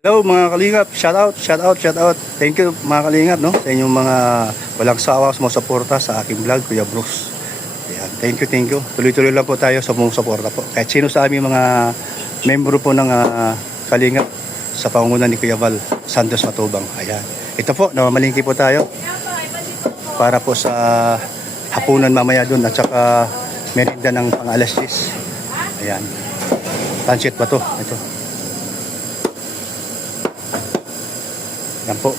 Hello mga kalingap, shout out. Thank you mga kalingap, no, sa inyong mga walang sawa sumusuporta sa aking vlog, Kuya Brooks. Ayan, thank you. Tuloy-tuloy lang po tayo sa sumusuporta po. Kahit sino sa aming mga membro po ng kalingap sa pangunan ni Kuya Val Santos Matubang. Ayan. Ito po, namamalingki po tayo para po sa hapunan mamaya doon at saka merienda ng pang alas 10. Ayan. Pancit ba to? Ito. Yan po,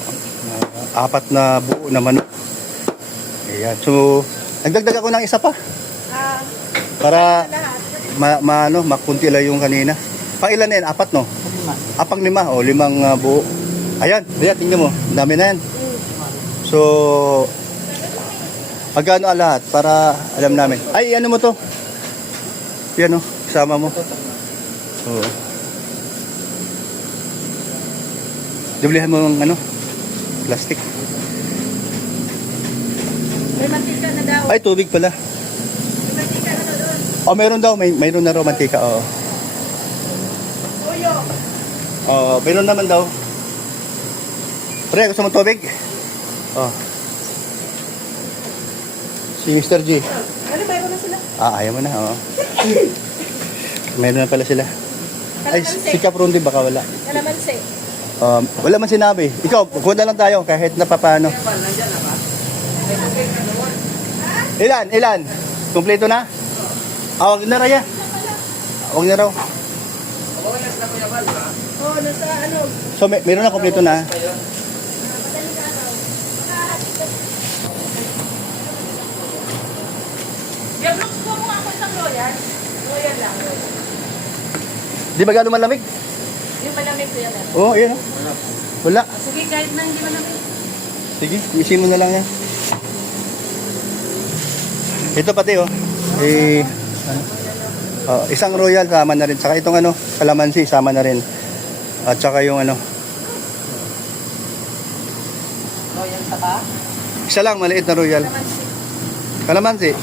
apat na buo na manok. Ayan. So, nagdagdag ako ng isa pa. Para makunti lang yung kanina. Pang ilan na yan? Apat, no? Apang lima. O, limang buo. Ayan, tingnan mo. Dami na yan. So, magkano lahat para alam namin. Ay, ano mo to? Yan, no? Kasama mo. Oo. Dublihan mo ng plastic. May mantika na daw. Ay, tubig pala. May mantika na doon. Oh, meron daw. Mayroon na raw mantika. Oo. Uyo. Oh, meron naman daw. Pre, gusto mo tubig? Oh. Si Mr. G. Ano, mayroon na sila? Ayaw mo na. Oo. Meron na pala sila. Ay, si Kaprundi baka wala. Kalamansi. Wala man sinabi. Ikaw, kuha na lang tayo kahit na papaano. Ilan? Kompleto na? Huwag na raya. Huwag na raw. Oo, nasa ano. So, meron na kompleto na. Yung looks ko mo ako isang royal. Royal lang. Di ba gano'ng malamig? Yung malamig ko yan. Oo, yan. Wala. Sige, kahit na hindi malamig. Sige, isin mo na lang yan. Ito pati isang royal sama na rin. Saka itong kalamansi sama na rin. At saka yung Royal pa ba? isa lang maliit na royal. Kalamansi.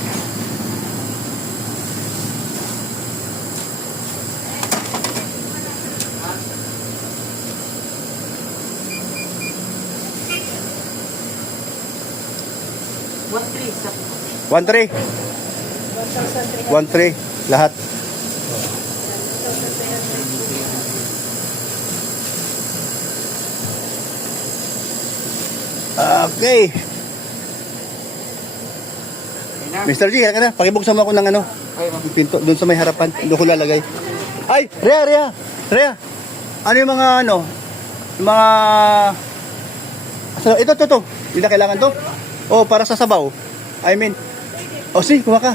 One three. 1-3 lahat. Okay. Mr. G, halika na. Pakibuksan mo ako ng pinto doon sa may harapan. Doon ko lalagay. Ay, Rhea. Ano yung mga yung mga ito. Hindi na kailangan to. Oh, para sa sabaw. I mean, sige, kuha ka.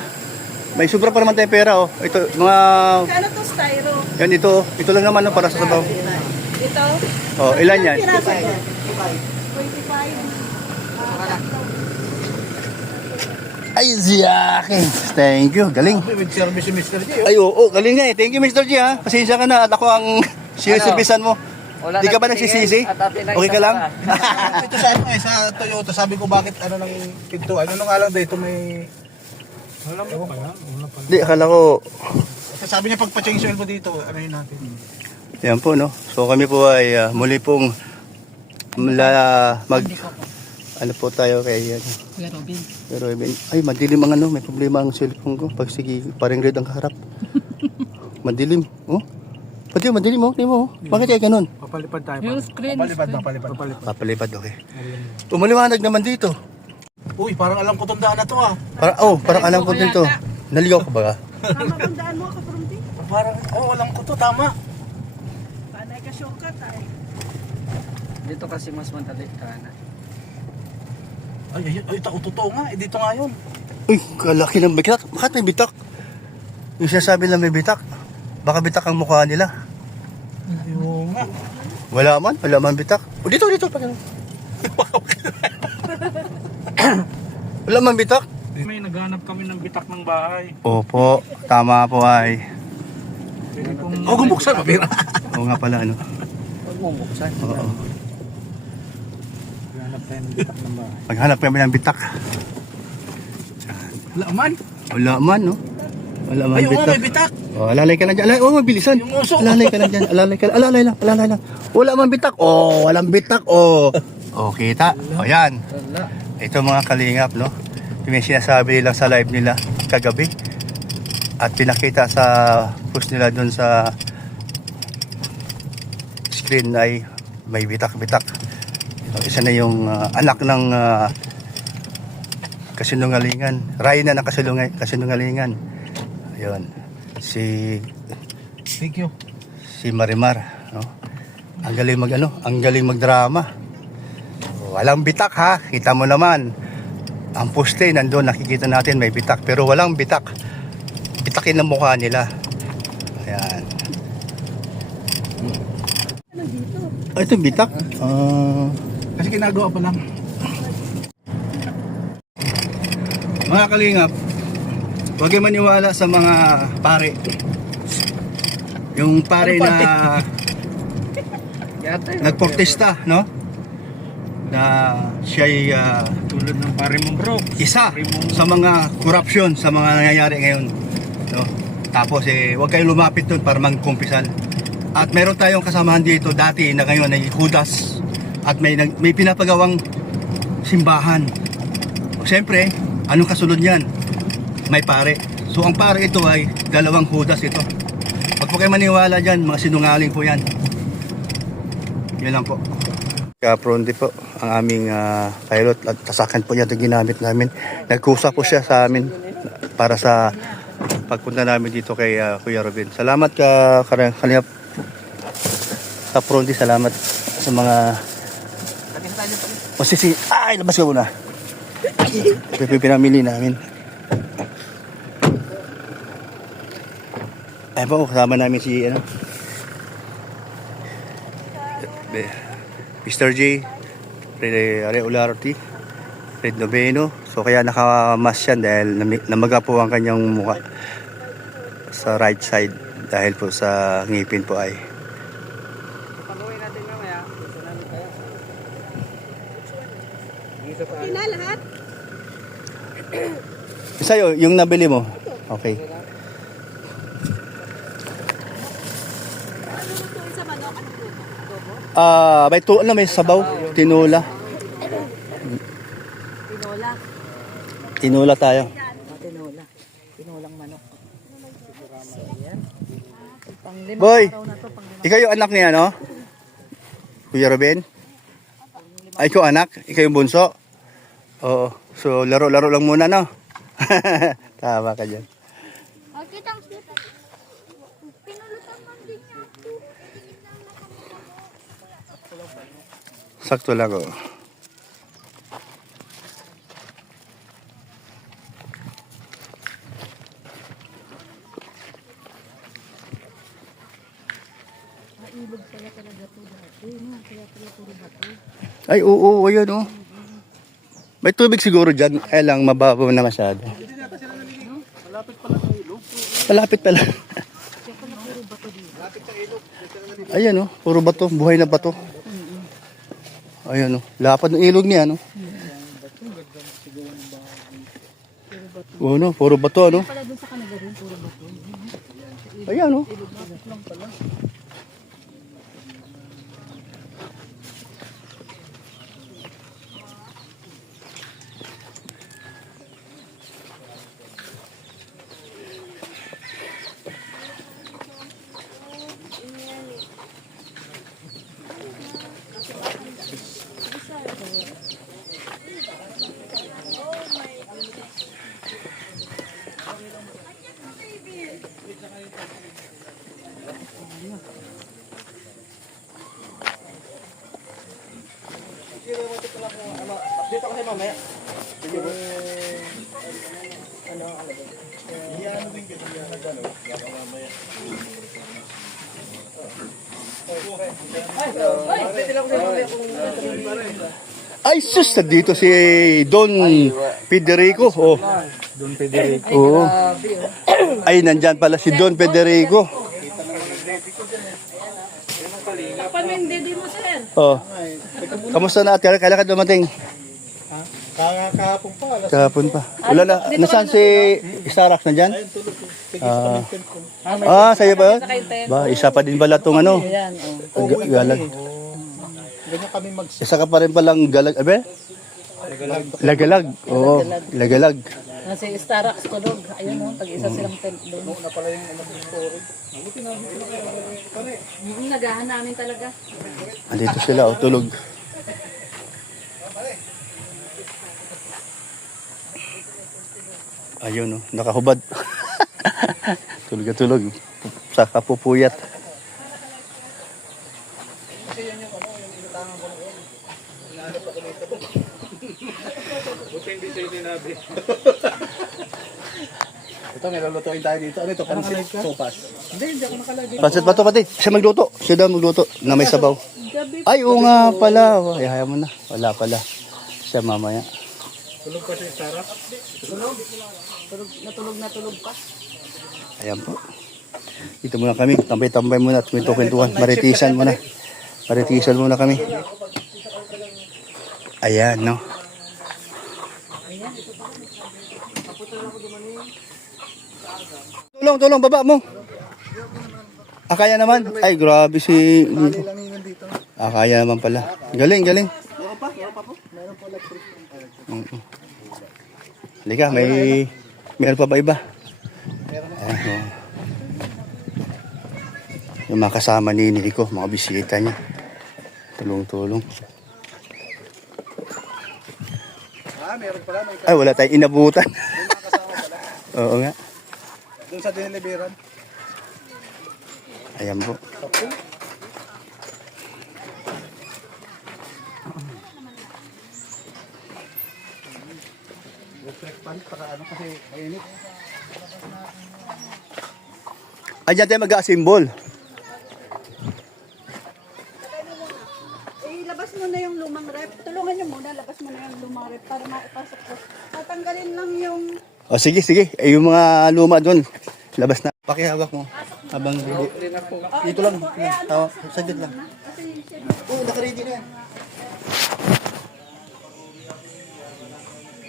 May sobra pa naman tayong pera, Ito, mga... Kano to, styro? Yan, ito lang naman, para sa sabaw. Ito? Ilan yan? 25. Ay, Ziyakin. Thank you, galing. Service si Mr. G. Ay, oo, galing nga eh. Thank you, Mr. G, ha. Pasensya ka na at ako ang siniservisan mo. Di ka ba nagsisisi? Okay ka lang? Ito sa Toyota, sabi ko bakit ng pinto. Ano nga lang dito may... Wala pa yan. Di, akala ko... Ito sabi niya pagpa-change oil po dito, yun natin. Yan po, no. So kami po ay muli pong ano po tayo kay Kuya Robin. Ay, madilim ang may problema ang cellphone ko. Pag sige, parang red ang harap. Madilim, Pati madilim Bakit kaya ganun? Papalipad tayo. Yung screen. Papalipad, okay. Umaliwanag naman dito. Uy, parang alam ko itong daan na to Parang alam ko din to. Naligaw ka ba? Tama bang daan mo, Kaprumti? Parang, alam ko to, tama. Panay ka shortcut, ay. Dito kasi mas madali ka na. Ay, totoo nga. Dito nga yun. Uy, kalaki ng bitak. Bakit may bitak? Yung sinasabi lang may bitak. Baka bitak ang mukha nila. Oo nga. Wala man bitak. Dito. Wala man bitak. May naghanap kami ng bitak ng bahay. Opo, tama po ay. Kung buksan, mabira. Oo nga pala, Huwag mong buksan. Oo. Naghanap tayo ng bitak ng bahay. Maghanap kami ng bitak. Wala man. Wala man, Wala man Ay, oo nga, bitak. may bitak. Oh, alalay ka na dyan. Oh, mabilisan. Yung uso. Alalay ka na dyan. Alalay lang. Wala man bitak. Oh, walang bitak. Oh. Oh, kita. Oh, yan. Wala. Ito mga kalingap, no? Yung may sinasabi nila sa live nila kagabi. At pinakita sa post nila doon sa screen ay may bitak-bitak. Isa na yung anak ng kasinungalingan. Rayna ng kasinungalingan. Ayun. Thank you. Si Marimar, no? Ang galing magdrama. Walang bitak ha, kita mo naman. Ang poste nandoon, nakikita natin may bitak pero walang bitak. Bitakin ang mukha nila. Ayan. Ito bitak. Kasi ginagawa pa lang. Mga kalingap, huwag kayo maniwala sa mga pare. Yung pare Ano na Yata. nagprotesta, no? Na siya'y Tulad ng pare mong bro. isa sa mga corruption sa mga nangyayari ngayon, no? Tapos huwag kayong lumapit doon para magkumpisal. At meron tayong kasamahan dito dati na ngayon ay Judas at may pinapagawang simbahan. Siyempre, anong kasunod niyan? May pare. So ang pare ito ay dalawang Judas ito. Huwag po kayo maniwala dyan, mga sinungaling po yan. Yun lang po. Kaprondi po ang aming pilot at tasakan po niya ito ginamit namin. Nagkusa po siya sa amin para sa pagpunta namin dito kay Kuya Robin. Salamat kanina Kaprondi, salamat sa mga ay labas ka muna. Ito yung pinamili namin. Ay po, kasama namin si Mr. J, Fred Ularti, Fred Noveno. So kaya nakamask yan dahil namaga po ang kanyang mukha sa right side dahil po sa ngipin po ay. Pag-uwi natin mamaya. Gusto namin kayo. Okay na lahat? Sa'yo, yung nabili mo. Okay. Ano lutuin sa manok? Ano luto? Adobo? May sabaw, tinula. Tinola. Tinula tayo. Tinola. Tinolang manok. So, yan. Pang-limang Boy, araw na to. ikaw yung anak niya, no? Kuya Ruben? Ay, ikaw anak? Ikaw yung bunso? Oo. So, laro-laro lang muna, no? Tama ka dyan. Kitang pinulutan man din niya ako. Sakto lang, oh. Ay, oo, ayun, oh. May tubig siguro dyan, kaya lang mababaw na masyado. Malapit pala. Ayan, oh, puro bato, buhay na bato. Ayan, oh, lapad ng ilog niya, no? Oo, no, puro bato, ano? Ayan, oh. Dito kasi mamaya. Ay, sus, dito si Don Federico. Oh. Don Federico. Oo. Ay, nandyan pala si Don Federico. Takpan mo yung dede mo, sir. Oh. Kamusta na ate? Kailan ka dumating? Kahapon pa. Kahapon pa. Wala na. Nasaan si Sarax? Nandyan? Tulog. Sa'yo ba yun? Ba, isa pa din pala itong ano. Ayan, oh. Galag. Ganyan kami mag Isa ka pa rin palang galag. Abe? Lagalag. Oo, lagalag. Nasi Starax tulog. Ayun, oh. Tag-isa silang tent doon. na pala yung ano ng story. Nagahan namin talaga. Andito sila, oh, tulog. Ayun, oh, nakahubad. Tulog na tulog. Sa kapupuyat. Ito, nilulutuin tayo dito. Ano ito? Pansit? Sopas? Hindi ako nakalagay. Pansit ba ito pati? Siya magluto. Siya daw magluto na may sabaw. Ay, oo nga pala. Ay, hayaan mo na. Wala pala. Siya mamaya. Tulog pa siya, Sarah? Na tulog pa. Ayan po. Dito muna kami. Tambay-tambay muna at kwentuhan. Maritisan muna. Maritisan muna kami. Ayan, no? Tulong, baba mo. Kaya naman. Ay, grabe si... Kaya naman pala. Galing. Halika, meron pa ba iba? Ayan, oh. Yung mga kasama ni Nico, mga bisita niya. Tulong. Meron pala. May Ay, wala tayong inabutan. kasama pala. Oo nga. Doon sa diniliberan. Ayan po. Reflect pan, para ano kasi mainit. Ay, dyan tayo mag-a-assemble. Labas mo na yung lumang rep. Tulungan niyo muna, labas mo na yung lumang rep para maipasok ko. Tatanggalin lang yung... O, sige. Ay, yung mga luma doon. Labas na. Pakihawak mo. Habang... Dito lang. Saglit lang. Oo, nakaready na yan.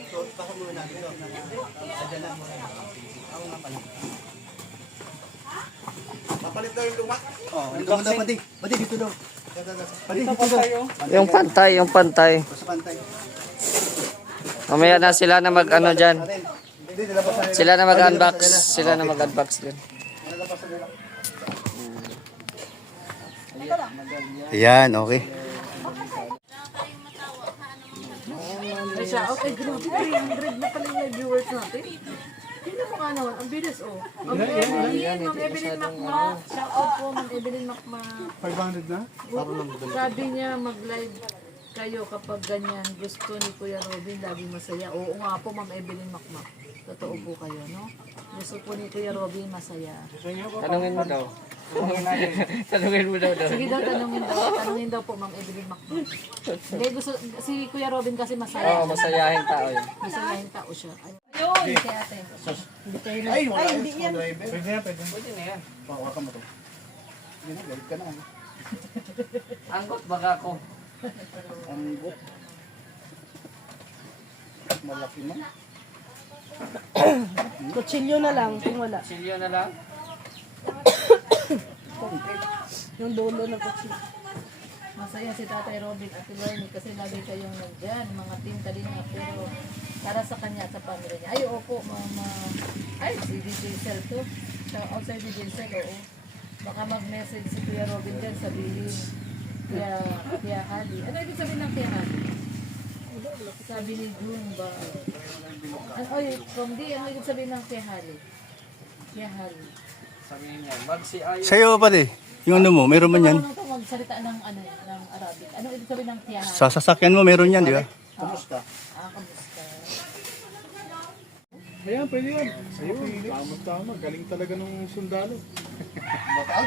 So, pasok muna natin ito. Sadya lang muna. Ako nga pala. Mapalit daw yung luma. Oo, dito mo daw, pati. Pati, dito daw. Pati, dito daw. Yung pantay. Sa pantay. Mamaya na sila na mag-ano dyan. Hindi, nilabas na. Sila na mag-unbox. Sila na mag-unbox din. Ayan, okay. Ay siya, okay, grabe. 300 na pala yung viewers natin. Tingnan mo nga naman, ang bilis oh. Ang Evelyn, Ma'am Evelyn Macma. Shout out po, Ma'am Evelyn Macma. 500 na? Sabi niya mag-live kayo kapag ganyan. Gusto ni Kuya Robin, laging masaya. Oo nga po, Ma'am Evelyn Macma. Totoo po kayo, no? Gusto po ni Kuya Robin masaya. Tanungin mo daw. Tanungin mo daw. Sige daw, tanungin daw po, Ma'am Evelyn Macma. Hindi, gusto, si Kuya Robin kasi masaya. Oo, masayahin tao yun. Masayahin tao siya. Ayun, kaya ate. Ay, wala Ay, hindi yan. Pwede yan, pwede. Pwede na yan. Pawakan mo to. Hindi na, galit ka na. ano? Angkot baka ako. Ang gut. Malaki mo. Kutsilyo na lang kung wala. Silyo na lang. Yung dulo ng kutsilyo. Masaya si Tatay Robin at si Lenny kasi lagi kayong nandyan, mga team kalinga, pero para sa kanya at sa pamilya niya. Ay, opo, mama. Ay, si DJ Cell to. Shout out sa DJ Cell, oo. Baka mag-message si Kuya Robin dyan, sabihin, Kuya Hali. Ano ibig sabihin ng Kuya Hali? Sabi ni June ba? Oy, from D, ano ibig sabihin ng Kuya Hali? Kuya Hali. Sabihin niya, magsiayo. Sa'yo pati. Yung ano mo, meron man yan. Ano ito magsalita ng, ng Arabic? Ano ibig sabihin ng Kuya Hali? Sa sasakyan mo, meron yan, di ba? Kumusta? Kamusta? Ayan, pwede yan. Sa'yo, tama. Galing talaga nung sundalo. Mataal,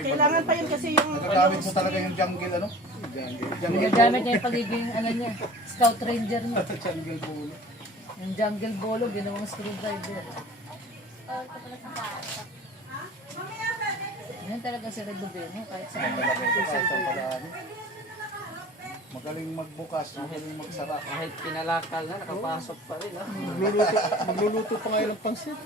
Kailangan pa yun kasi yung nagagamit mo talaga yung jungle, ano? Ginagamit niya yung pagiging niya, scout ranger niya. Jungle bolo. Yung jungle bolo, ginawang screwdriver. Yan talaga si Red Bubeno, kahit sa Magaling magbukas, magaling magsara. Kahit pinalakal na, nakapasok pa rin. Ah. Magluluto pa ngayon ng pansit.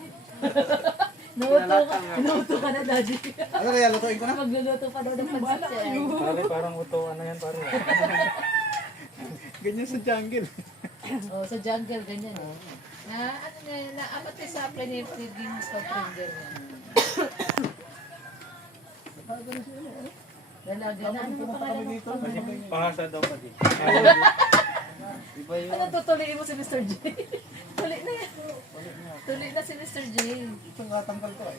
Nuto ka na, Daddy. Ano kaya, lutuin ko na? Magluluto pa daw ng pansit siya. Pare, parang uto, ano yan, pare. Ganyan sa jungle. Oh, sa jungle, ganyan eh. Ano na yun, naamat na sa pinipiging stop finger niya. Dalaga na, ano pa pangalan mo? Pahasa daw pa din. Iba yun. Ano tutuliin mo si Mr. J? Tuli na yan. Tuli na si Mr. J. Itong katanggal ko ay.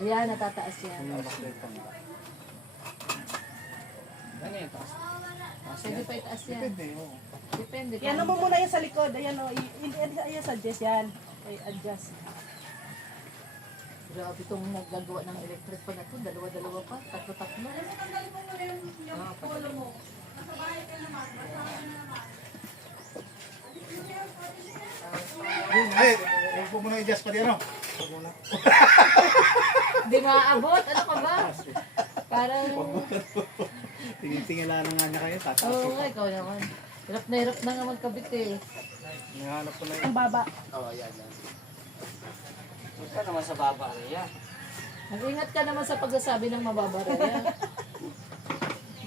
Ayan, natataas yan. Ano yung taas? Pwede pa itaas yan. Depende, oo. Depende. Yan mo muna yan sa likod. Ayan o. Ayan sa adjust yan. Ay, adjust. Grabe itong naggagawa ng electric pa na ito. Dalawa-dalawa pa. Tatlo-tatlo. Ay, huwag po muna i-adjust pa di ano. Hindi maaabot. Ano ka ba? Parang... Tingin-tingila na nga niya kayo. Oo nga, ikaw naman. Hirap na nga magkabit eh. Nahanap ko na yun. Ang baba. Punta naman sa baba, Rhea. Mag-ingat ka naman sa pagsasabi ng mababaraya.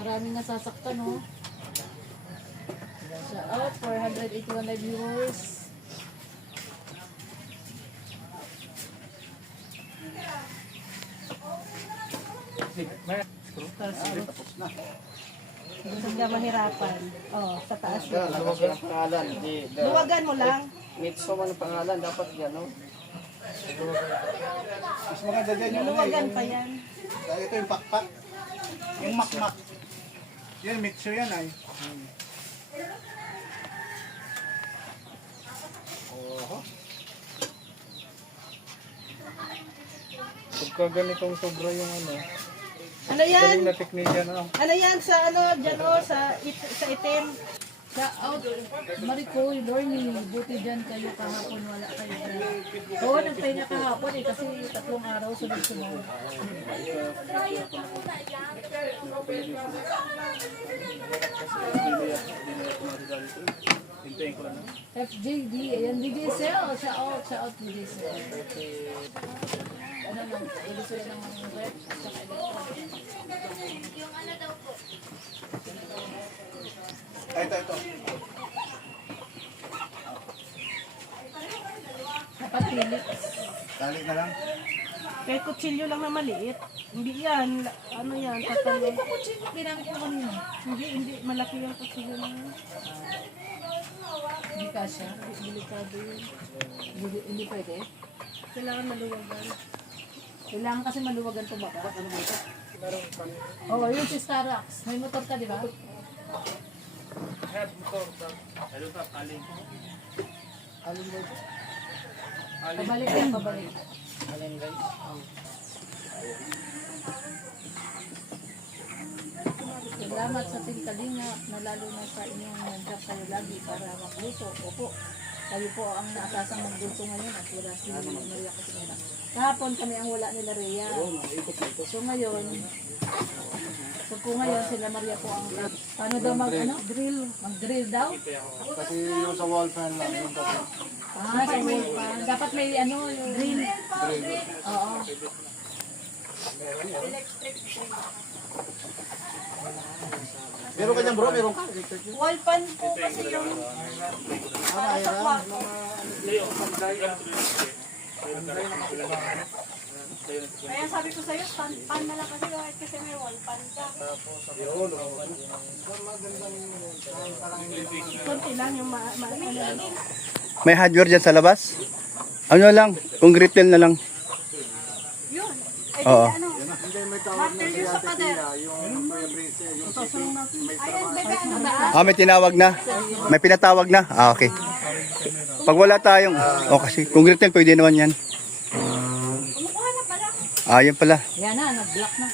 Maraming nasasaktan, no? Shout out, 481 live viewers. Hindi ka mahirapan. Oh, sa taas yan. Luwagan ang pangalan. Hindi. Luwagan mo lang. Mitso man ang pangalan. Dapat gano'n. Mas maganda dyan yung Luwagan pa yan. Ito yung pakpak. Yung makmak. Yan, mixer yan ay. Oo. Pagka ganitong sobra yung ano. Ano yan? Na teknikya na. Ano yan sa ano, dyan o, sa itim. Shout out, Maricoy, Lorny. Buti dyan kayo kahapon, wala kayo dyan. Oo, nagpahinga kahapon eh, kasi 3 araw sunod-sunod. FJD, ayan, DJ Sel. Shout out, DJ Sel. Ano lang, gusto sila ng rep, saka electronic. Ay, ito. Dapat Felix. Tali na lang. Kaya kutsilyo lang na maliit. Hindi yan. Ano yan? Tatalo. Ginamit ko kanina. Hindi. Malaki yung kutsilyo na yan. Hindi kasha. Delikado yun. Hindi pwede. Kailangan maluwagan. Kailangan kasi maluwagan ito baka. Ano ba ito? Oo, yun si Starax. May motor ka, di ba? Pabalik yan, pabalik. Salamat sa tingkalinga na lalo na sa inyong nandiyan kayo lagi para magluto. Opo, kayo po ang naakasang magluto ngayon at wala si Maria Casimera. Kahapon kami ang wala nila Rhea. So ngayon sila Maria po ang paano daw drill? Mag-drill daw? Kasi yung sa wall fan lang. Yung kasi. Sa wall pan. Dapat may yung drill. Oo. Meron ka dyan bro? Meron ka? Wall pan po kasi yung... Kaya sabi ko sa'yo, pan na lang kasi kahit kasi may wall pan ka. Konti lang yung May hardware dyan sa labas? Ano lang, concrete na lang. yun. Oo. Material sa pader. Ayan, bebe, ano ba? May tinawag na. May pinatawag na. Okay. Pag wala tayong, kasi concrete yan, pwede naman yan. Kumukuha na pala. Yan pala. Yan na, nag-block na.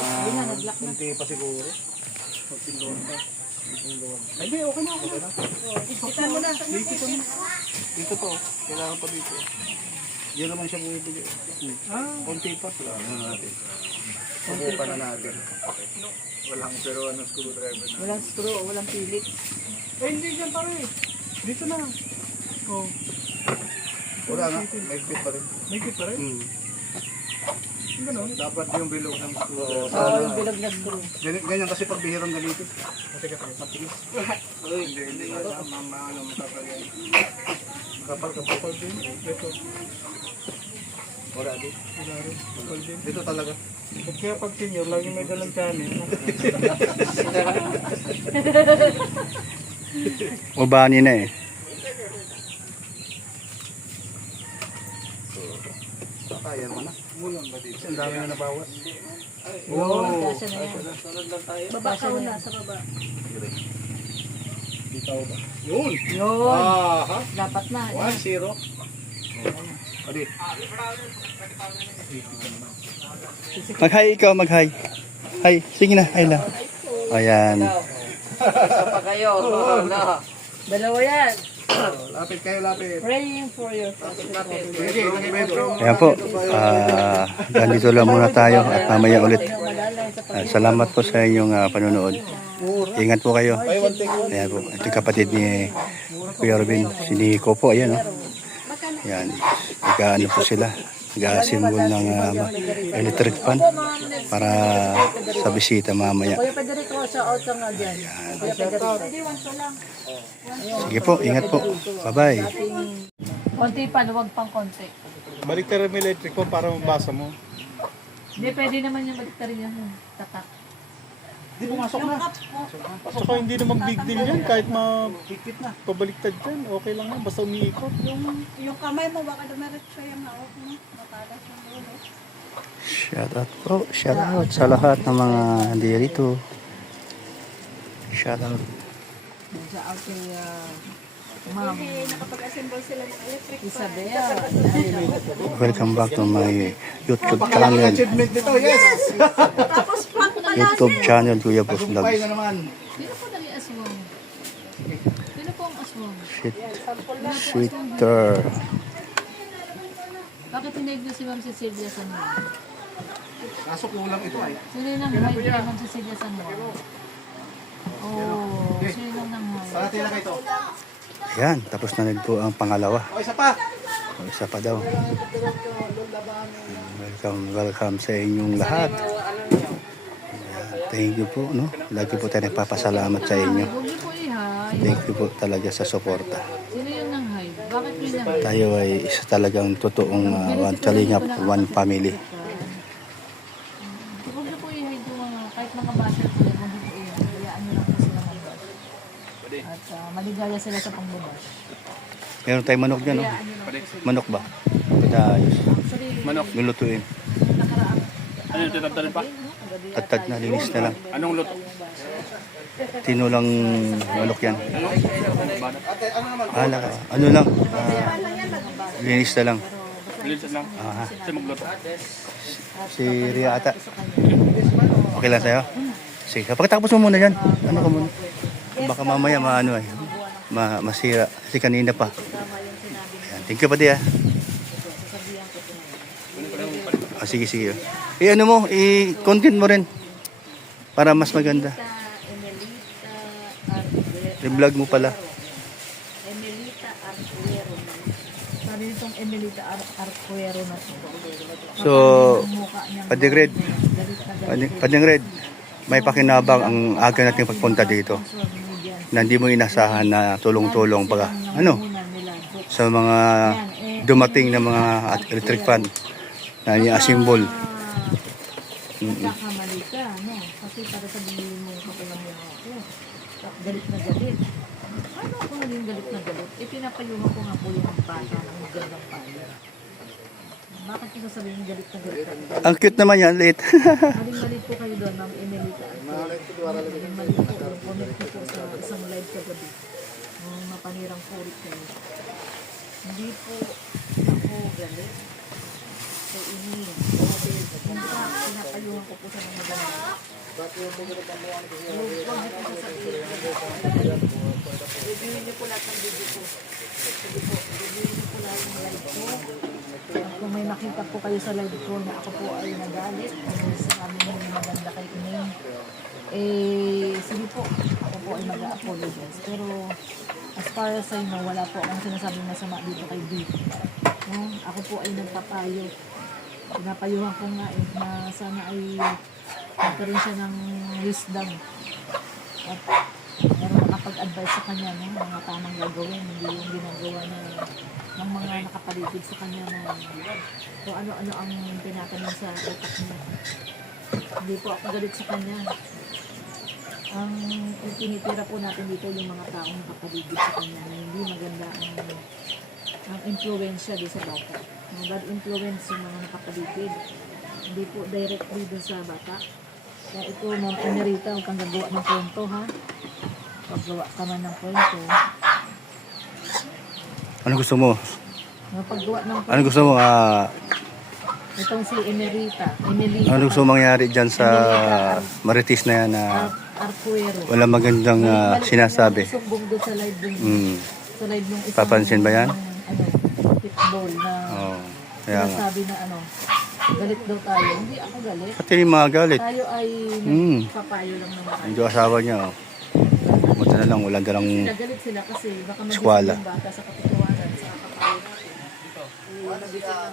Yan na, nag-block na. Hindi pa siguro. Hindi, okay na. Ipitan mo na. Dito to. Kailangan pa dito. Yan naman siya bumibigay. Konti pa. Ano natin. Konti pa na natin. Walang pero ano screwdriver na. Walang screw, walang pilit. Eh, hindi dyan pa rin. Dito na. Oh. Wala nga, may fit pa rin. May pa rin. Ganun, dapat yung bilog ng screw. Oo, yung bilog na screw. Ganyan kasi pag bihirang ganito. Matigas. Hindi. Ano, makapal yan. Kapal din. Ito. Wala din. Kapal din. Ito talaga. Kaya pag senior, lagi may dalang channel. Ubani na eh. Kaya naman na. Mulang ba dito? Ang dami na nabawas. Oo, kasya na yan. Baba ka una sa baba. Bitaw ba? Yun! Yun. Ha? Dapat na. 1-0. Adi. Mag-hi ikaw, mag-hi. Hi, sige na, hi lang. Ayan. Dalawa yan. Lapit kayo, lapit. Praying for your Sige, Pedro. Ayan po. Ganito lang muna tayo at mamaya ulit. Salamat po sa inyong panonood. Ingat po kayo. Ayan po. Ito yung kapatid ni Kuya Robin. Si Nico po. Ayan o. Ayan. Nag-ano po sila. Nag-assemble ng electric fan para sa bisita mamaya. Kuya Federico, shout out ka nga dyan. Kuya Federico. Sige po. Ingat po. Bye-bye. Konti pa, luwag pang konti. Balik tayo ng electric po para mabasa mo. Hindi, pwede naman yung baliktarin yung tatak. Di pumasok na. Saka hindi naman big deal yan. Kahit pabaliktad dyan, okay lang yan. Basta umiikot. Yung kamay mo, baka dumiretso yung hawak mo. Matalas yung ulo. Shout out po. Shout out sa lahat ng mga nandito. Shout out. Shout out kay Ma'am Nakapag-assemble sila ng electric Isabel. Welcome back to my YouTube channel. Achievement nito, yes! Tapos pang pala. YouTube channel Kuya Boss Pay Vlogs. na naman. Sino po naging aswang? Sino po ang aswang? Sweeter. Bakit tinaig niyo si Ma'am Cecilia San Juan? Kaso kulang ito ay. Sino yung nang-hide kay Ma'am Cecilia San Juan? Oh, sino yung nang-hide? Parati na kayo ito. Ayan, tapos na rin po ang pangalawa. O, isa pa. O, isa pa daw. Welcome sa inyong lahat. Ayan, thank you po, no? Lagi po tayo nagpapasalamat sa inyo. Huwag niyo po i-hide. Thank you po talaga sa suporta. Sino yung nang-hide? Bakit may nang-hide? Tayo ay isa talagang totoong one kalingap, one family. Huwag niyo po i-hide yung mga, kahit mga basher po yan, huwag niyo po i-hide. Hayaan niyo lang po sila mag-bash. At maligaya sila sa pangbabash. Meron tayong manok dyan, no? Hayaan niyo lang po sila. Manok ba? Ayos. Actually, Manok. Lulutuin. nakaraan. Ano yung tinabdalin pa? At na, linis na lang. Anong luto? Tinulang manok yan. Ano lang? Linis na lang. Lilis lang. Aha. Kasi magluto. Si Ria ata. Okay lang sa'yo? Sige. Pagkatapos mo muna yan. Ano ka muna? Baka mamaya maano eh. Masira. Kasi kanina pa. Ayan. Thank you pa di ah. Sige, sige. I-ano mo, i-content mo rin. Para mas maganda. I-vlog mo pala. Emelita Arcuero. Sabi nitong Emelita Arcuero na to. So, Mukha niya. Padigred. Galit na galit. Padigred. May pakinabang ang aga nating pagpunta dito. Na hindi mo inasahan na tulong-tulong pag ano sa mga dumating na mga electric fan na i-assemble. Nagkakamali ka, no? Kasi para sabihin mo kapalang mo ako. Galit na galit. Ano ako naging galit na galit? Pinapayuhan ko nga po yung bata ng magandang pala. Bakit ko sasabihin galit na galit kayo? Ang cute naman yan, late. Maling-malit po kayo doon, Ma'am Emelita. Maling-malit po. Comment ko po sa isang live kagabi. Mapanirang purit kayo. Hindi po ako galit. So, pinapayuhan ko po sa mga galit. Reviewin niyo po lahat ng video ko. Sige po, reviewin niyo po lahat ng live ko. Kung may makita po kayo sa live ko na ako po ay nagalit, kung sinabi niyo yung maganda kay Ineng, sige po, ako po ay mag-apologize. Pero as far as I know, wala po akong sinasabing masama dito kay B. Ako po ay nagpapayo. Pinapayuhan ko nga na sana ay magkaroon siya ng wisdom. At meron nakapag-advise sa kanya ng mga tamang gagawin, hindi yung ginagawa niya ng mga nakapaligid sa kanya na kung ano-ano ang tinatanim sa utak niya. Hindi po ako galit sa kanya. Ang tinitira po natin dito yung mga taong nakapaligid sa kanya na hindi maganda ang influensya di sa bata. Mga bad influence yung mga nakapaligid. Hindi po directly dun sa bata. Kaya ito, Ma'am Emerita, huwag kang gagawa ng kwento, ha? Paggawa ka man ng kwento. Ano gusto mo? Paggawa ng kwento. Ano gusto mo? Itong si Emelita. Ano gusto mangyari dyan sa Marites na yan na Arcuero. wala magandang sinasabi? Sumbong doon sa live doon. Sa live nung isang... Papansin ba yan? Pitbull na... Kaya nga. Sinasabi na galit daw tayo. Hindi ako galit. Pati yung mga galit. Tayo ay papayo lang naman. Hindi asawa niya. Pumunta na lang, wala dalang Nagalit sila kasi baka mag-isip eskwela. yung bata sa katotohanan sa kapayo natin. Wala sila sa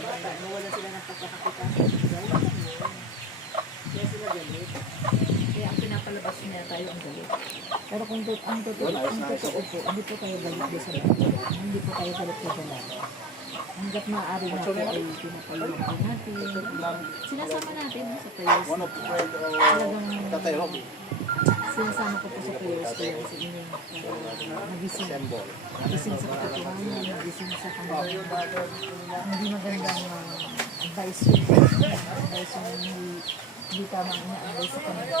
bata, wala sila ng pagkakakita. Kaya sila galit. Kaya ang pinapalabas niya tayo ang galit. Pero kung ang totoo po, hindi po tayo galit sa bata. Hindi po tayo galit sa bata. Hanggat maaari na po ay pinapayuhan po natin. Sinasama natin sa prayers. Talagang sinasama ko po sa prayers ko yan sa inyo para nagising. Nagising sa katotohanan, nagising sa kanilang hindi magandang advice yun. Advice yung hindi tamang ina-advice sa kanila.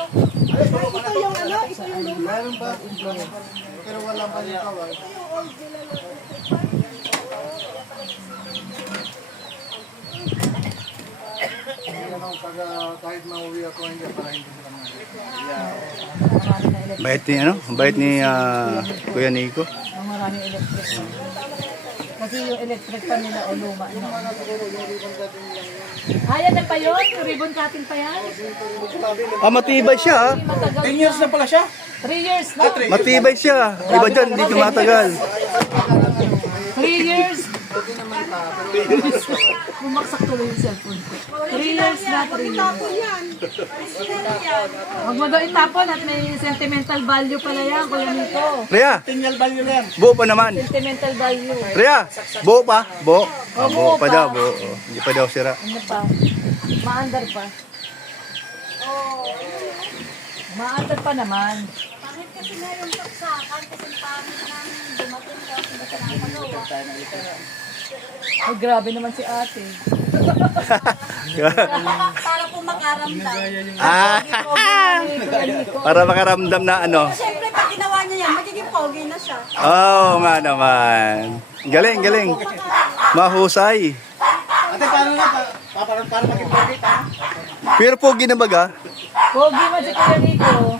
Ito yung ano, ito yung luma. Meron pa. Pero wala pa yung kawal. Kahit mauwi ako hindi para hindi sila Bait ni Bait ni Kuya Nico. Ang maraming electric pa. Kasi yung electric pa nila o luma. No? Yan na pa yun? Yung ribbon cutting pa yan? Matibay siya. Matagal 10 years na pala siya. 3 years na. Matibay siya. Iba dyan, hindi tumatagal. 3 years. Bumaksak tuloy yung cellphone ko. 3 years na, 3 years. Huwag mo daw itapon at may sentimental value pala yan, Kuya Nico. Rhea, Tingnan ba yun yan? buo pa naman. Sentimental value. Rhea, buo pa? Buo? Buo Buo pa pa. daw, buo. Hindi pa daw sira. Ano pa? Maandar pa. Maandar pa naman. Pangit kasi nga yung saksakan kasi pangit nang dumating daw sila sa nakagawa. Ay, grabe naman si ate. Para po makaramdam. Para makaramdam na Siyempre, pag ginawa niya yan, magiging pogi na siya. Nga naman. Galing, galing. Mahusay. Ate, paano na? Para maging pogi ha? Pero pogi na baga. Pogi man si Kuya Nico.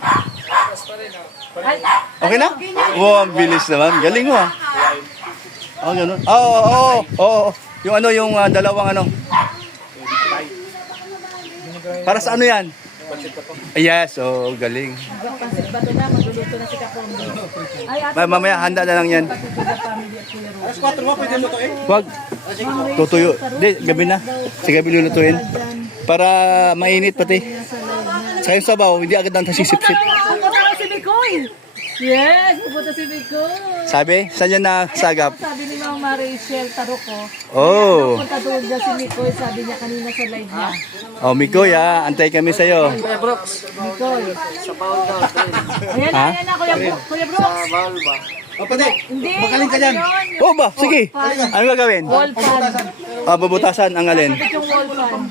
Ay, Okay na? Wow, ang bilis naman. Galing mo. Ganun. Oo. Yung yung dalawang Para sa ano yan? Yes, galing. pansit bato na, magluluto na si Kapondo. Ay, ate, Mamaya, handa na lang yan. pati sa family at Kuya Ruby. Alas 4 mo, pwede lutuin. Wag. Tutuyo. Hindi, gabi na. Sa gabi lulutuin. Para mainit pati. Sa yung sabaw, hindi agad nang tasisip-sip. Pupunta na si Mikoy! Yes, pupunta si Mikoy! Sabi, saan yan nasagap? Sabi ni Mama Rachel Taruco, Oh. pupunta doon dyan si Mikoy, sabi niya kanina sa live niya. Mikoy antay kami sa'yo. Mikoy. Ayan na, ayan na, Kuya Brooks. Pwede. Hindi, Magaling ka dyan. Oo ba? Sige. Ano gagawin? Wall fan. Babutasan ang alin. Bakit yung wall fan?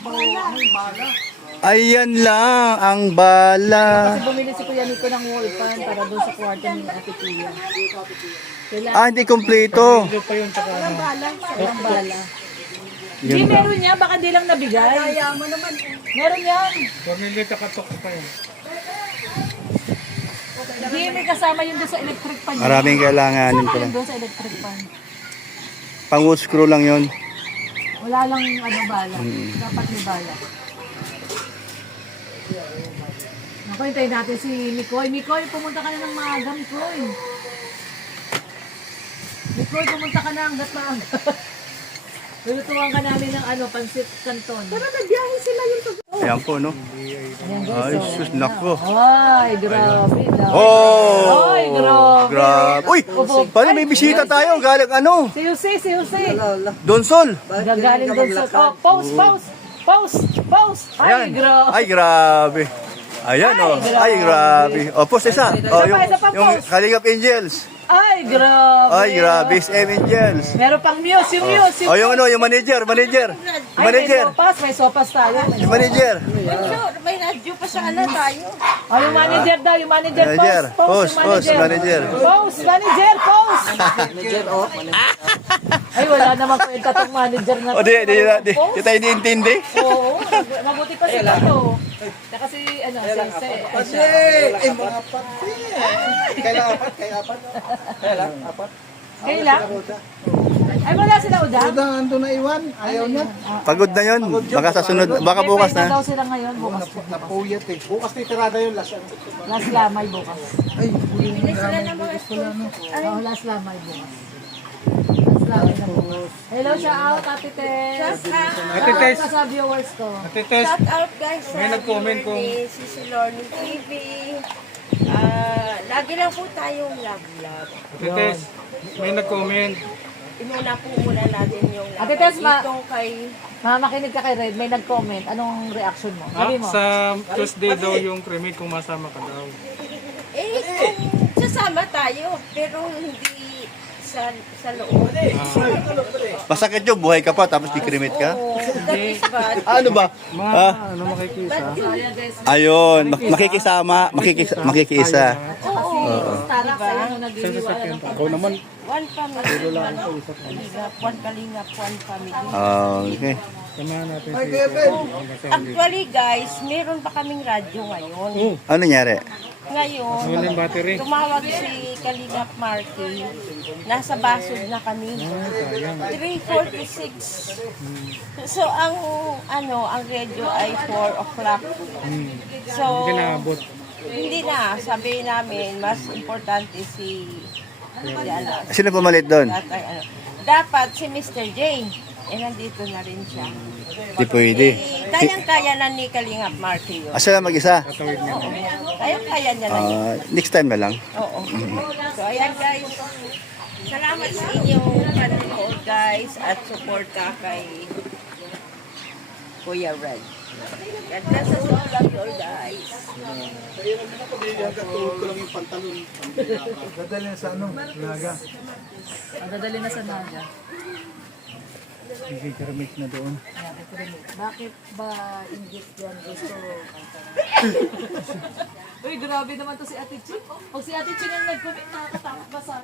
Ayan lang ang bala. Kasi bumili si Kuya Nico ng wall fan para doon sa kwarto ni Ate Kuya. Kailangan Hindi kompleto. ng bala. Walang bala. Hindi, meron niya. Baka di lang nabigay. Kaya mo naman. Meron yan. Hindi, may kasama yun doon sa electric pan. Maraming kailanganin Kasama pala. yun doon sa electric pan. Pang screw lang yon. Wala lang bala. Dapat may bala. Naku, hintayin natin si Mikoy. Mikoy, pumunta ka na ng maaga, Mikoy. Nicole, pumunta ka na hanggat maaga. Lulutuan ka namin ng pansit canton. Pero nagbiyahe sila yung Ayan po, no? Ayan guys. Ay, oh. sus, nako. Ay, grabe. Oh! Ay, grabe. Grabe. Uy! Pare, may bisita tayo. Galing ano? Si Jose. Donsol. Gagaling doon sa... Oh, pause. Ay, grabe. Ay, grabe. Ayan, oh. Ay, grabe. Oh, post isa. Oh, Isa pa, yung post. Kalingap Angels. Ay, grabe. Ay, grabe. SM Angels. Meron pang Muse, yung Muse. Oh, yung ano, yung manager. Ay, may sopas tayo. Yung manager. May radyo pa sa tayo. Oh, yung manager daw, yung manager. Manager. Post, Manager. manager. Ay, wala namang kwenta tong manager na to. O, di tayo diintindi. Oo, mabuti pa sila to. Tsaka si, si Eh, mga pati. Kaya apat. Kailan? Ay, wala sila uda. Uda, ando na iwan. Ayaw niya. Pagod na yun. Baka sa sunod, baka bukas May na. daw sila ngayon, bukas po. Napuyat eh. Bukas titirada yung last. Last lamay bukas. Ay, huli mo yung Oh, last lamay bukas. Last lamay na bukas. Hello, shout out, Ate Tess. Ate Tess. Shout out sa viewers ko. Shout out guys sa May nag-comment kung- si Lorne TV. Lagi lang po tayong love. Tites, may nag-comment. Inuna po muna natin yung love. Ate Tess, Dito kay... makinig ka kay Red, may nag-comment. Anong reaction mo? Sabi mo. Sa Tuesday daw yung cremate kung masama ka daw. Kung sasama tayo, pero hindi sa loob. Masakit yun, buhay ka pa, tapos di-cremate ka. Oo, that is bad. Ano ba? Ano makikisa? Bad yun. Ayun, makikiisa. Oo. Tara sa'yo nung nag-iwala ng Ako naman, One family. One kalingap, one family. Okay. samahan natin Ay, si Kevin. Actually guys, meron pa kaming radyo ngayon. Ano nangyari? Ngayon, Wala yung battery. tumawag si Kalingap Marky. Nasa basod na kami. 3:46. So ang radio ay 4 o'clock. So Hindi naabot. hindi na, sabi namin mas importante si Sino pumalit doon? dapat si Mr. J. Nandito na rin siya. Di pwede. Kayang-kaya na ni Kalingap Marky yun. Asa lang mag-isa? Kayang-kaya niya na yun. Next time na lang. Oo. So, ayan guys. Salamat sa inyong panonood guys at support ka kay Kuya Red. God bless us all. Love you all guys. Dadali na sa Naga. Dadali na sa Naga. Hindi cremate na doon. Bakit ba inggit yan gusto? Uy, grabe naman to si Ate Chin. Pag si Ate Chin ang nag-comment, nakakatakot ba sa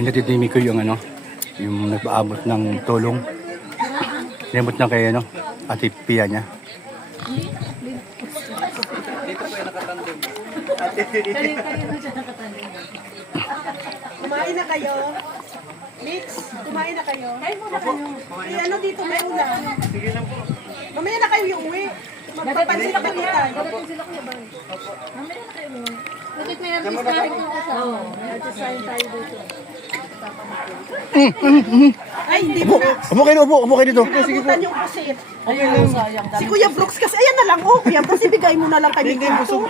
Natitimi ko yung yung nagpaabot ng tulong. Nimot na kay Ate Pia niya. Kumain na kayo. Mix, kumain na kayo. Kain muna kayo. Ano dito, may ulam. Sige lang po. Mamaya na kayo yung uwi. Magpapansin na kayo. Darating sila Kuya Bal. Mamaya na kayo mo. Bakit may artist na rin yung kasama? Oo, may artist sign tayo dito. Ay, hindi mo na. Upo kayo dito. Nabutan yung pusit. Ayun, sayang. Si Kuya Brooks kasi, ayan na lang. Oh, Kuya Brooks, ibigay mo na lang kay Miguel. Busog.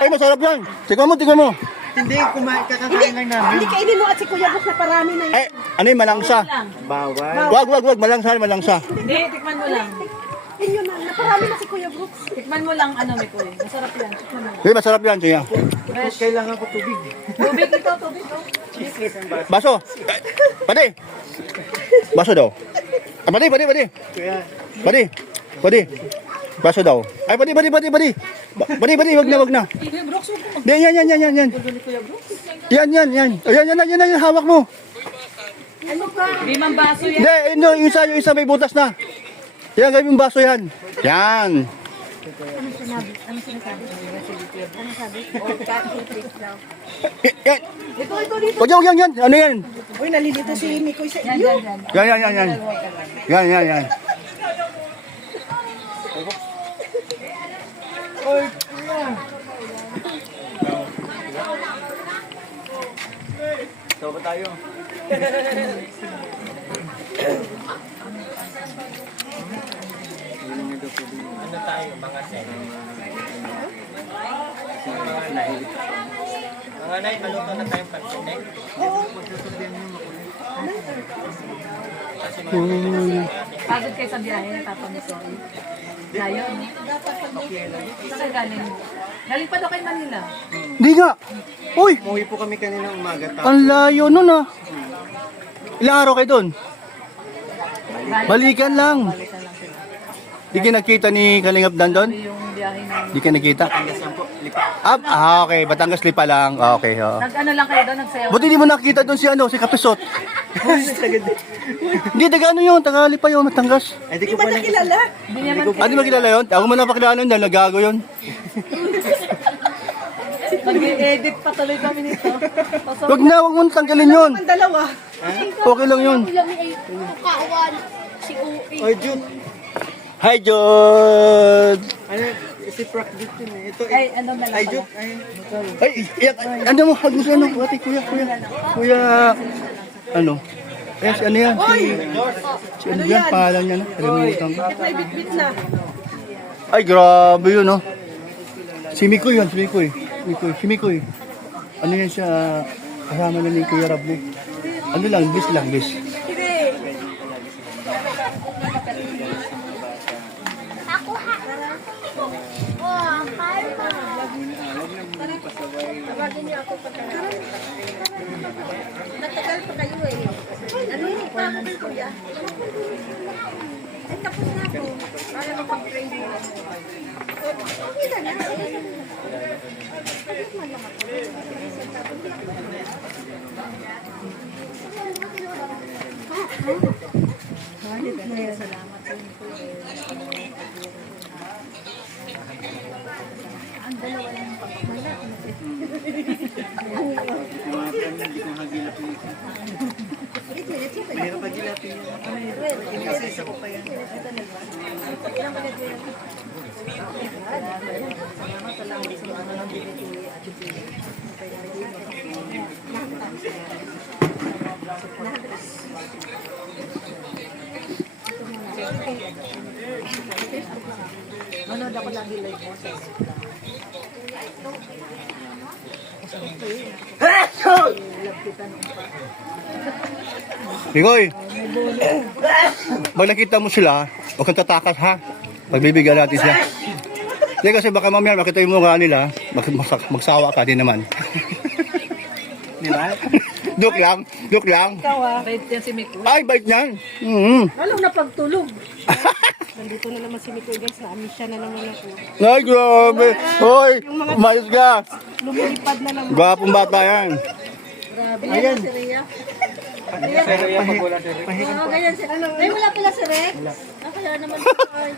Ay, masarap yan. Tingnan mo. Hindi, kakakain lang namin. Hindi kainin mo at si Kuya Brooks na parami na yun. Ay, ano yung malangsa? Bawal. Wag, malangsa. Hindi, tikman mo lang. Yun na, naparami na si Kuya Brooks. Tikman mo lang, Mikoy. Masarap yan. Tikman mo. Uy, masarap yan, siya. Kailangan ko tubig. Tubig ito, tubig. Baso. Pati. Baso daw. Ah, pati. Baso daw. Ay, pati. Pati, wag na. Yan. Yan, hawak mo. Limang baso yan. Hindi, yung isa may butas na. Yan, gawin yung baso yan. Yan. Yan. Huwag yan. Ano yan? Uy, nalilito si Mikoy sa Yan, iyo. yan. Yan. So ba tayo? Ano tayo, mga sen? Mga nay, maluto na tayong pansin eh. Pagod kayo sa biyahe, Papa Missouri. Layo, no? Saan galing? Galing pa daw kay Manila. Hindi nga. Uy, Umuwi po kami kanina umaga. ang layo nun ah. Ilang araw kayo doon? Balikan lang. Balikan lang sila. Di ka nakita ni Kalingap Dan doon? Yung biyahe namin. Di ka nakita? Okay. Batangas Lipa lang. Okay, oo. Nag-ano lang kayo doon, nagsayaw. Buti di mo nakita doon si Kapisot. Hindi, taga ano yun? Taga Lipa yun, Batangas. Ay, di Di ko ba pa nakilala? Hindi naman Ano ba kilala yun? Ako man napakilala nun dahil nagago yun. nag-edit pa tuloy kami nito. Huwag mo na tanggalin yun. Ang dalawa. Okay lang yun. Oy, Jude. Hi, Jod! Ano, si Proc Jude yun eh. Ito, Ay, ano na lang ay, pala. Jude. Ay, Ay, ano mo, hag mo si ano, ate, kuya. Ano? Ayan, si ano yan? Si ano yan, pangalan niya na. Kalimutan ko. May bitbit na. Ay, grabe yun, no? Si Mikoy yun, si Mikoy. Ano yan siya, kasama na ni Kuya Rabli. Ano lang, bis. Natagal pa kayo eh. Ano yung ipapagay ko ya? Ay, tapos na ako. Para makapag-pray mo. Okay na na. mahirap pagilapin yun. Kasi isa ko pa yan. Manood ako lagi live mo sa Mikoy! Pag nakita mo sila, huwag kang tatakas ha. Pagbibigyan natin siya. Hindi kasi baka mamaya makita yung mukha nila, magsawa ka din naman. Di ba? Joke lang. bait yan si Mikoy. Ay, bait niyan. Mm-hmm. Lalo na pagtulog. Nandito na naman si Mikoy guys. Na-miss siya na naman ako. Ay, grabe. Hoy, umayos ka. Lumilipad na naman. Gwapong bata yan. Grabe yan si Rhea. Pero yung pag wala siya rin. Oo, ganyan si ano. Ay, wala pala si Rex. Kaya naman ay.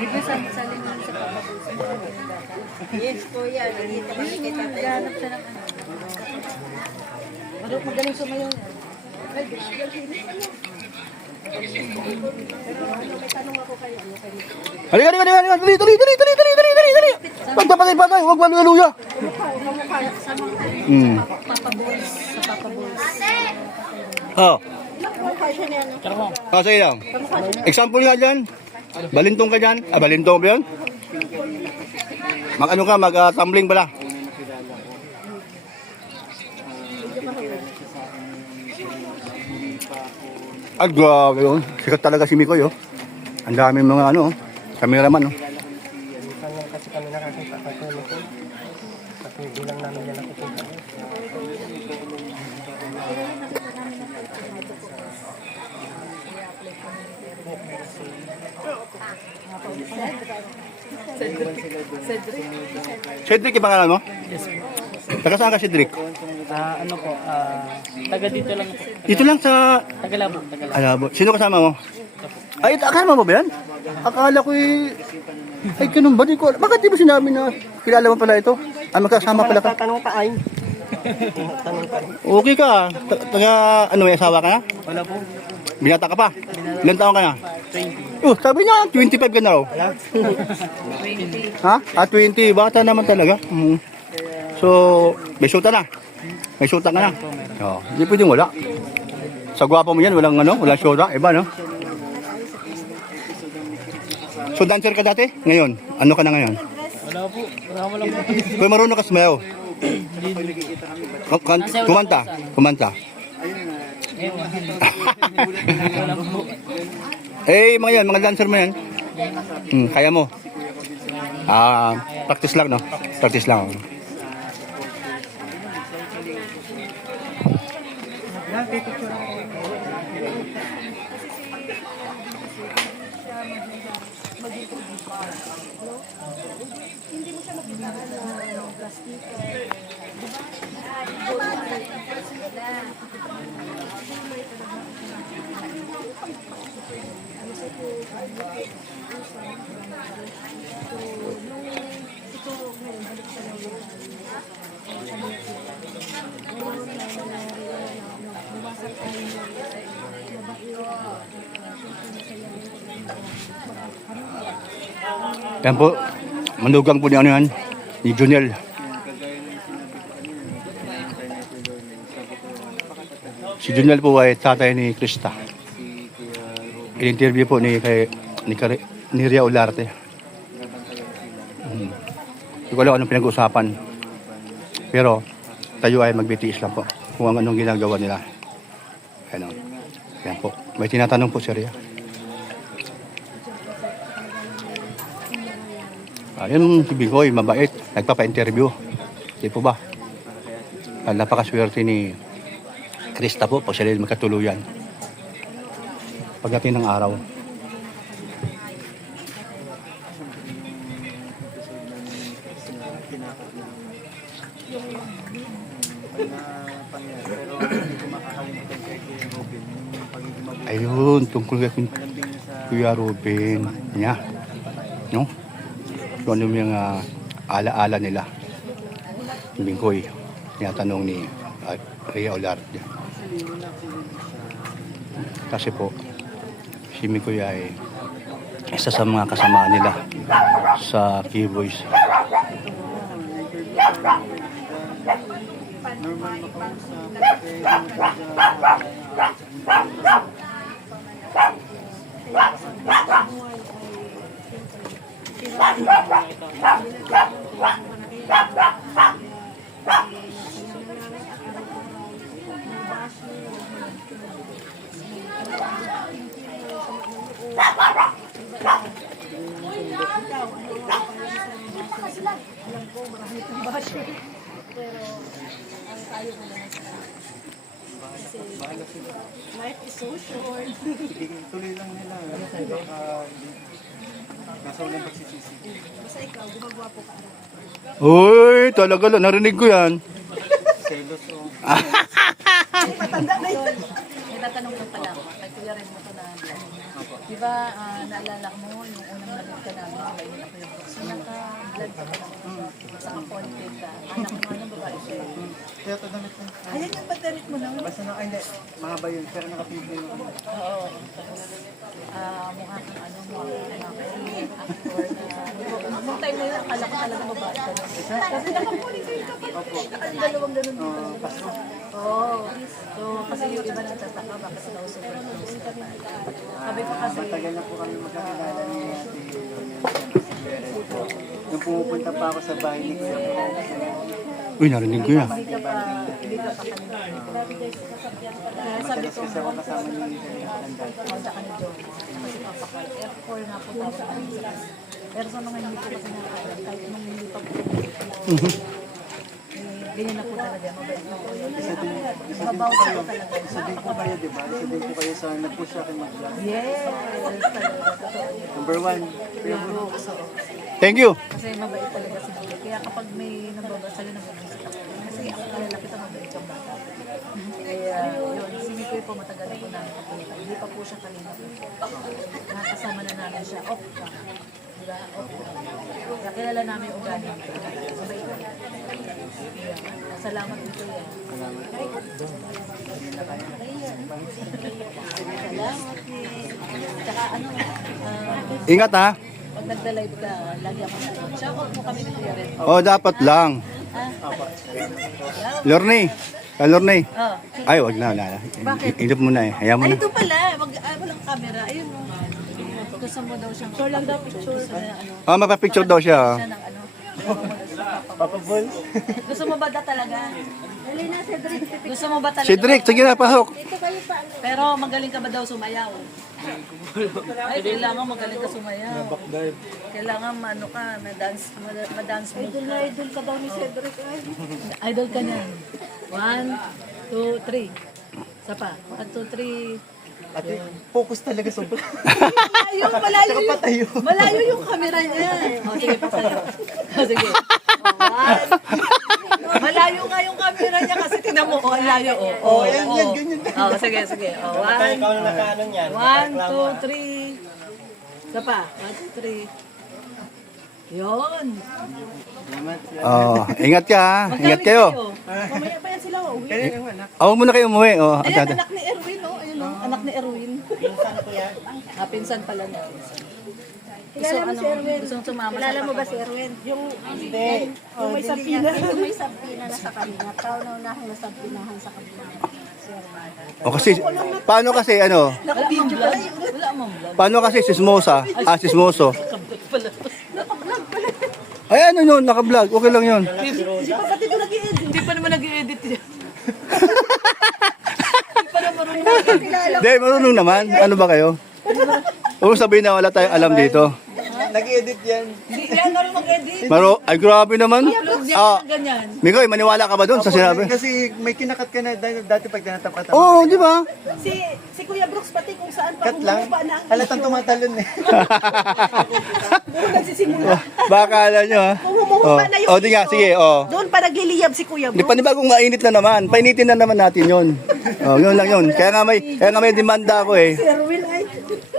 Bigla sa lingon sa papabusin mo. Yes, kuya. Nandito kami kay tatay. Hanap siya ng ano. Marunong magaling sumayaw yan. Ay, may tanong ako kayo. Ano kayo? Halika. Dali. Pagpapatay. Huwag maluya. Papabulis sa papabulis. Oh. Mukha siya niya. Ah, sige lang. Example nga dyan. Balintong ka dyan. Balintong ba yun? Mag-ano ka, mag-tumbling pala. Ay, grabe yun. Sikat talaga si Mikoy, oh. Ang daming mga ano, oh. Cameraman, oh. Kasi kami nakakita kasi nito. Kasi bilang namin yan nakikita. Cedric, yung pangalan mo? Yes. Taga saan ka, Cedric? Ano po, taga dito lang po. Dito lang sa Tagalabo. Alabo. Sino kasama mo? Ay, akala mo ba yan? Akala ko ay, ganun ba? Di ko, bakit di mo sinabi na kilala mo pala ito? Ay, magkasama pala ka. Tanong ka ay. Tanong ka. Okay ka. Taga, ano, may asawa ka na? Wala po. Binata ka pa? Ilan taon ka na? 20. Oh, sabi niya, 25 ka na raw. Ha? 20. Bata naman talaga. So, may syuta na. May syuta ka na. Oo. Hindi pwedeng wala. Sa gwapo mo yan, walang syuta. Iba, no? So, dancer ka dati? Ngayon? Ano ka na ngayon? Wala po. Wala lang po. Kung marunong ka sumayaw. Kumanta. Kumanta. Eh, mga yan, mga dancer mo yan. Kaya mo. Practice lang, no? Practice lang. Yan po, manugang po ni ano yan, ni Junel. Si Junel po ay tatay ni Krista. In-interview po ni Ria Olarte. Hindi ko alam anong pinag-uusapan. Pero tayo ay magbitiis lang po kung anong ginagawa nila. Ano, yan po. May tinatanong po si Ria. Yung si Bigoy, mabait. Nagpapa-interview. Di po ba? Napakaswerte ni Krista po pag sila magkatuluyan. Pagdating ng araw. Ayun, tungkol kay Kuya Ruben. Niya. No? Kung ano yung ala-ala nila. Bingkoy. Tinatanong ni Ria Olarte. Kasi po, si Mikoy ay isa sa mga kasamaan nila sa Keyboys. Life is so short. Tuloy lang nila. Baka nasa walang pagsisisi. Basta ikaw, gumagwapo ka. Uy, talaga lang. Narinig ko yan. Selos o. Matanda na yun. May tatanong ko pala, may kuya rin mo ito na. Di ba, naalala mo, yung unang nabit ka namin, may yun ako yung box. So, naka-vlog ka pala. Sa content ka. Anak mo, anong babae siya? Kaya ito damit mo. Ayan yung pagdarit mo lang. Basta na, ay hindi. Mahaba yun. Pero nakapipo yung ano. Oo. Tapos, mukha kang ano mo, actor na. Nung time na yun, akala ko talaga babae ka. Kasi nakapulitin ka pa. Ang dalawang ganun dito. Oo. So, kasi yung iba nagtataka, bakit sila super close ka pa. Sabi ko kasi, Matagal na po kami magkakilala ni Ate. Nung pumupunta pa ako sa bahay ni Kuya. Uy, narinig ko yan. hindi ka pa kanina. Kaya sabi ko, Kasi ako kasama ni Landay. punta ka ni Joe. Kasi papakal. F4 nga po tawag kami sila. Pero sa mga hindi po kasi nakakala, kahit nung hindi pa po. Ganyan na po talaga. Mabait na po yun. Mababaw siya po talaga. Isa din po kayo, di ba? Isa din po kayo sa nag-push sa akin mag-vlog. Yes! Talaga. Totoo yun. Number 1. Kuya Brooks. Thank you. Kasi mabait talaga si Julie. Kaya kapag may nababasa yun, nababasa ako. Kasi ako kalala kita mabait kang bata. Kaya yun, si Mikoy po matagal na po namin kapita. Hindi pa po siya kanina po. Nakasama na namin siya. Off ka. Diba? Off ka. Kaya kilala namin yung ugali nito. Mabait ka. Salamat dito yan. Tsaka ano, Ingat ha. pag nagda-live ka, lagi ako na. Shoutout mo kami ni Kuya Red. Oh, dapat lang. Lorney. Lorney. Oh. Ay, wag na. Wala. Bakit? Ilip mo na eh. Hayaan mo Ay, na. ito pala. Walang camera. Ayun mo. Gusto mo daw siyang... Sure lang daw picture. Gusto niya, ano, Oh, mapapicture daw siya. siya ng ano. Papa Bol. Gusto mo ba da talaga? Dali na, Cedric. Gusto mo ba talaga? Cedric, sige na, pasok. Dito kayo pa. Pero magaling ka ba daw sumayaw? Ay, kailangan magaling ka sumayaw. Kailangan ano ka, ma-dance move Idol ka. na idol ka daw ni Cedric. Ay. Idol ka niyan. 1, 2, 3. Isa pa. 1, 2, 3. Ate, focus talaga sobra. Malayo yung camera niya. O, sige pa sa'yo. O, sige. Malayo nga yung camera niya kasi tinan mo, o, ang layo, o. O, yan, ganyan. O, sige, sige. O, 1, 2, 3. Isa pa. 1, 2, 3. Yun. Oh, ingat ka ha. Ingat kayo. Mamaya pa yan sila, uwi. Oh, muna kayo umuwi. Oh, Ayan, anak ni Erwin, oh. Ayun, oh. Anak ni Erwin. Pinsan ko yan. Pinsan pala niya. Kilala mo si Erwin? Gusto sumama Kilala sa mo ba papa si Erwin? Yung may sampina. Yung may sampina na sa kabila. Tao na unahang nasampinahan sa kabila. Si Erwin. Oh, kasi, paano kasi, ano? Naka-video pala yun. Wala mong vlog. Paano kasi sismosa? Sismoso. Ay, ano yun? Naka-vlog. Okay lang yun. Hindi pa pati ito nag-i-edit. Hindi pa naman nag-i-edit yan. Hindi pa naman marunong. Hindi, marunong naman. Ano ba kayo? Huwag sabihin na wala tayong alam dito. Nag-edit yan. Hindi yan marunong mag-edit. Ay, grabe naman. Upload yan Ah, ng ganyan. Mikoy, maniwala ka ba doon sa sinabi? Kasi may kinakat ka na dati pag tinatapat. Oo, di ba? Si Kuya Brooks pati kung saan pa Cut lang. humuhupa na ang Halatang tumatalon eh. doon nagsisimula. Baka alam nyo ha. Kung humuhupa na yung Oh, di nga, sige, oh. doon pa nagliliyab si Kuya Di Brooks. panibagong mainit na naman. Painitin na naman natin yun. Oh, yun lang yun. Kaya nga may demanda ako eh. Si Erwin ay.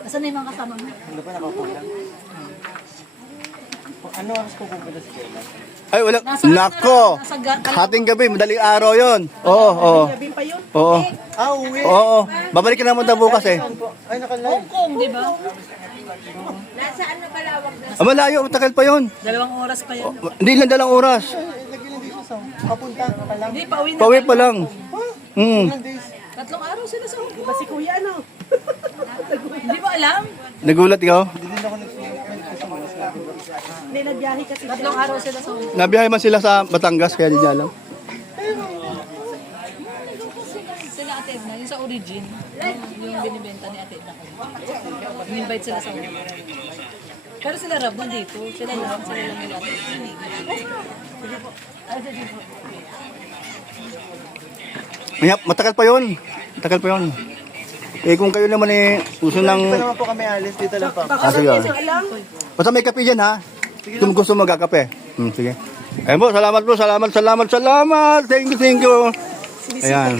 Asan na yung mga kasama mo? Ano pa nakakulang? Ano ang pupunta sa kailan? Ay, wala. Nako. Hating gabi, madaling araw yun. Oo, oo. Sabihin pa yun. Oo. Ah, uwi. Oo. Babalik ka naman tayo bukas eh. Ay, nakalive. Hong Kong, di ba? Nasa ano kalawag na. Malayo, matagal pa yun. 2 oras pa yan. Hindi lang 2 oras. Lagi lang dito sa papunta pa lang. Hindi, pauwi na. Pauwi pa lang. Hmm. 3 araw sila sa Hong Kong. Ba si Kuya ano? Hindi mo alam? Nagulat ikaw? Hindi nagbiyahe kasi 3 araw sila sa Hong Kong. Nabiyahe man sila sa Batangas, kaya hindi niya alam. Sila Ate Edna, yung sa origin, yung binibenta ni Ate Edna. In-invite sila sa Hong Kong. Pero sila Rab nandito. Sila lang yung Ate Edna. Sige po. Sige po. Matagal pa yun. Matagal pa yun. Eh kung kayo naman eh, gusto Hindi pa ng... naman po kami alis dito lang pa. Sige. Basta may kape dyan ha. Kung gusto magkakape. Sige. Ayun po, salamat po, salamat. Thank you. Ayan.